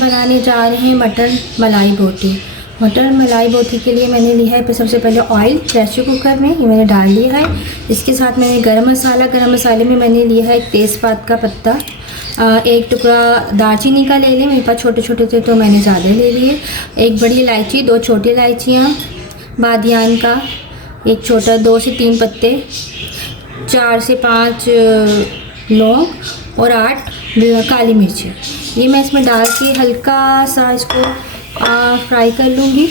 बनाने जा रहे हैं मटर मलाई बोटी। मटर मलाई बोटी के लिए मैंने लिया है सबसे पहले ऑयल प्रेशर कुकर में, ये मैंने डाल दिया है। इसके साथ मैंने गरम मसाले में मैंने लिया है एक तेज़पात का पत्ता, एक टुकड़ा दालचीनी का ले लें, मेरे पास छोटे छोटे थे तो मैंने ज़्यादा ले लिए। एक बड़ी इलायची, 2 छोटी इलायचियाँ, बादियान का एक छोटा 2 से 3 पत्ते, 4 से 5 लौंग और 8 काली मिर्ची। ये मैं इसमें डाल के हल्का सा इसको फ्राई कर लूँगी।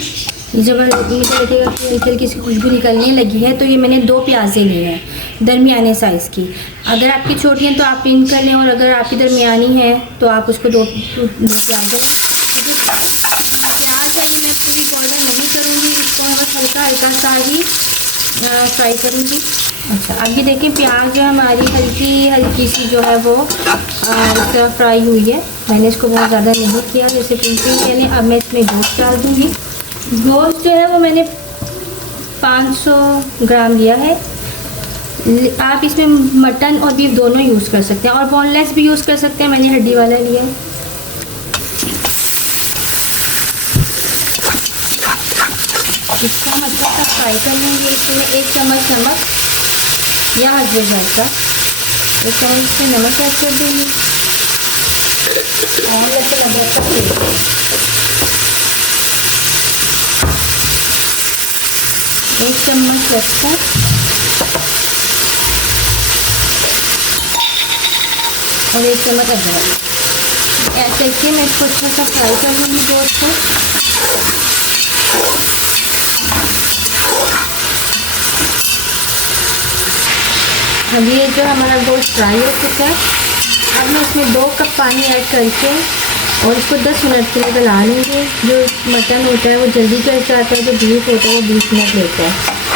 जब मुझे लगेगा कि हल्की हल्की इसकी खुशबू निकलने लगी है तो ये मैंने 2 प्याज़ें लिए हैं दरमियाने साइज़ की। अगर आपकी छोटी हैं तो आप इन कर लें, और अगर आपकी दरमियानी है तो आप उसको 2 प्याज़ें। प्याज है ये मैं पूरी गोल्डन नहीं करूँगी, इसको मैं बस हल्का हल्का सा ही फ्राई करूँगी। अच्छा, अब ये देखिए प्याज जो हमारी हल्की सी जो है वो इस तरह फ्राई हुई है। मैंने इसको बहुत ज़्यादा नहीं किया जैसे पिंकिंग के लिए। अब मैं इसमें गोश्त डाल दूँगी। गोश्त जो है वो मैंने 500 ग्राम लिया है। आप इसमें मटन और बीफ दोनों यूज़ कर सकते हैं, और बोनलेस भी यूज़ कर सकते हैं, मैंने हड्डी वाला लिया है। इसका मतलब का फ्राई कर लेंगे। इसमें 1 चम्मच नमक या हल्दी जायका, 1 चम्मच इसमें नमक ऐड कर दूँगी, और लहसुन अदरक का पेस्ट, 1 चम्मच लहसुन और 1 चम्मच अदरक। ऐसे करके मैं इसको अच्छा सा फ्राई कर लूँगी गोश्त को। अब ये जो हमारा गोश्त फ्राई हो चुका है, अब मैं इसमें 2 कप पानी ऐड करके और इसको 10 मिनट के लिए गला लेंगे। जो मटन होता है वो जल्दी जल जाता है, जो बीफ होता है वो 20 मिनट लेता है।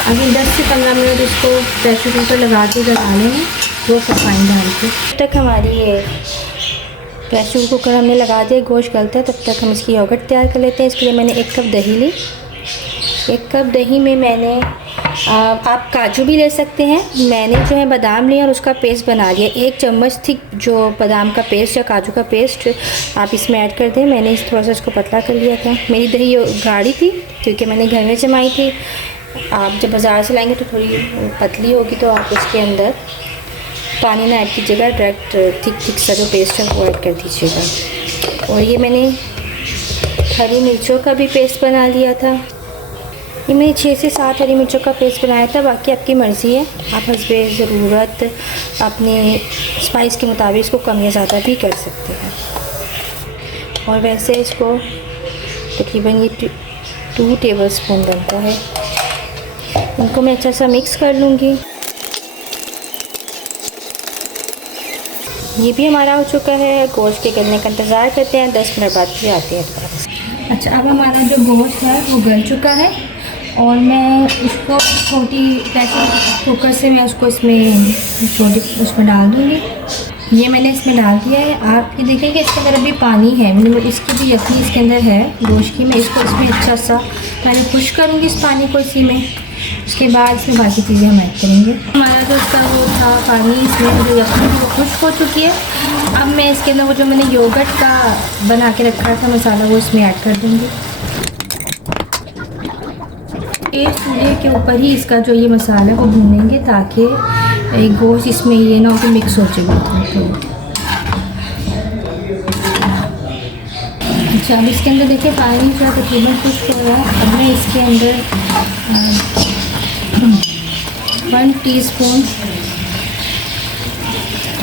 अभी 10 से 15 मिनट इसको प्रेशर कुकर लगा के गला लेंगे 2 कप पानी डाल के। तब तक हमारी ये प्रेशर कुकर हमने लगा दिया, गोश्त गलता है, तब तक हम इसकी योगर्ट तैयार कर लेते हैं। इसके लिए मैंने 1 कप दही ली। 1 कप दही में मैंने आप काजू भी ले सकते हैं। मैंने जो है बादाम लिया और उसका पेस्ट बना लिया। 1 चम्मच थिक जो बादाम का पेस्ट या काजू का पेस्ट आप इसमें ऐड कर दें। मैंने थोड़ा सा इसको पतला कर लिया था। मेरी दही गाढ़ी थी क्योंकि मैंने घर में जमाई थी। आप जब बाज़ार से लाएंगे तो थोड़ी पतली होगी, तो आप इसके अंदर पानी ना ऐड कीजिएगा, डायरेक्ट थिक सा जो पेस्ट है वो ऐड कर दीजिएगा। और ये मैंने हरी मिर्चों का भी पेस्ट बना लिया था। ये मैंने 6 से 7 हरी मिर्चों का पेस्ट बनाया था। बाकी आपकी मर्ज़ी है, आप हस्बे ज़रूरत अपने स्पाइस के मुताबिक इसको कम या ज़्यादा भी कर सकते हैं। और वैसे इसको तकरीबन ये 2 टेबल स्पून बनता है। इनको मैं अच्छा सा मिक्स कर लूँगी। ये भी हमारा हो चुका है। गोश्त के गलने का इंतज़ार करते हैं, 10 मिनट बाद फिर आते हैं दोबारा से। अच्छा, अब हमारा जो गोश्त है वो गल चुका है, और मैं उसको छोटी प्रेशर कुकर से मैं उसको उसमें डाल दूँगी। ये मैंने इसमें डाल दिया है। आप ये देखें कि इसके अंदर अभी पानी है, मैंने इसकी भी यखनी इसके अंदर है गोश्त की। मैं इसको इसमें अच्छा सा पहले खुश करूँगी इस पानी को इसी में, उसके बाद इसमें बाकी चीज़ें हम ऐड करेंगे। हमारा जो इसका वो था पानी, इसमें जो यखनी वो खुश्क हो चुकी है। अब मैं इसके अंदर वो जो मैंने योगर्ट का बना के रखा था मसाला वो इसमें ऐड कर दूँगी। एक चूल्हे के ऊपर ही इसका जो ये मसाला है वो भूनेंगे, ताकि गोश्त इसमें ये ना हो कि मिक्स हो जाए। तो अच्छा, अब इसके अंदर देखिए पानी जो है तकरीबन खुश्क हो रहा है। अब मैं इसके अंदर 1 teaspoon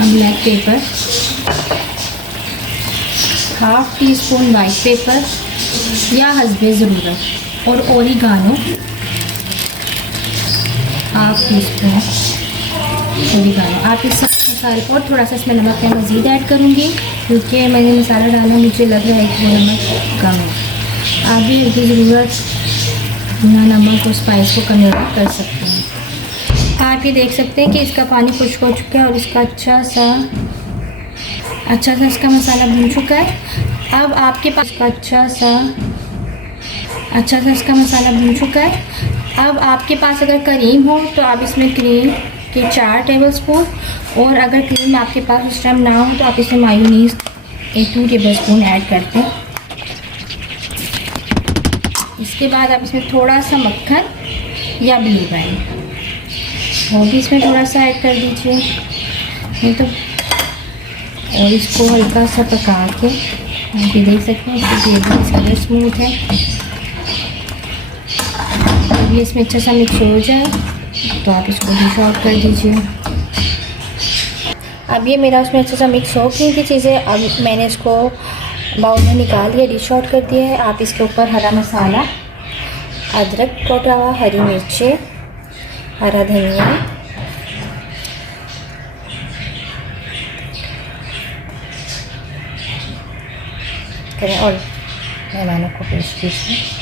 black pepper, 1/2 teaspoon white paper या हस्बे ज़रूरत, और ओरिगानो 1/2 टीस्पून ओरिगानो। आप इस सब मसाले और थोड़ा सा इसमें नमक मैं मज़ीद ऐड करूँगी, क्योंकि मैंने मसाला डाला मुझे लग रहा है कि वो नमक कम है। आप भी इसकी ज़रूरत ना नमक और स्पाइस को कम कर सकते हैं। आप ये देख सकते हैं कि इसका पानी खुश्क हो चुका है और इसका अच्छा सा इसका मसाला भून चुका है। अब आपके पास अच्छा सा इसका मसाला भून चुका है। अब आपके पास अगर क्रीम हो तो आप इसमें क्रीम के 4 टेबलस्पून, और अगर क्रीम आपके पास उस टाइम ना हो तो आप इसमें मायोनीज़ 2 टेबलस्पून ऐड करते हैं। इसके बाद आप इसमें थोड़ा सा मक्खन या ब्लू बैंड वो भी इसमें थोड़ा सा ऐड कर दीजिए, नहीं तो। और इसको हल्का सा पका के आप ये देख सकते हैं इसकी ग्रेवी ज़्यादा स्मूथ है। जब ये इसमें अच्छा सा मिक्स हो जाए तो आप इसको डिश आउट कर दीजिए। अब ये मेरा उसमें अच्छा सा मिक्स हो गई थी चीज़ें। अब मैंने इसको बाउल में निकाल दिया, डिश आउट कर दिया है। आप इसके ऊपर हरा मसाला, अदरक कटा हुआ, हरी मिर्चें, हरा धनिया, करें और मेहमानों को पेश कीजिए।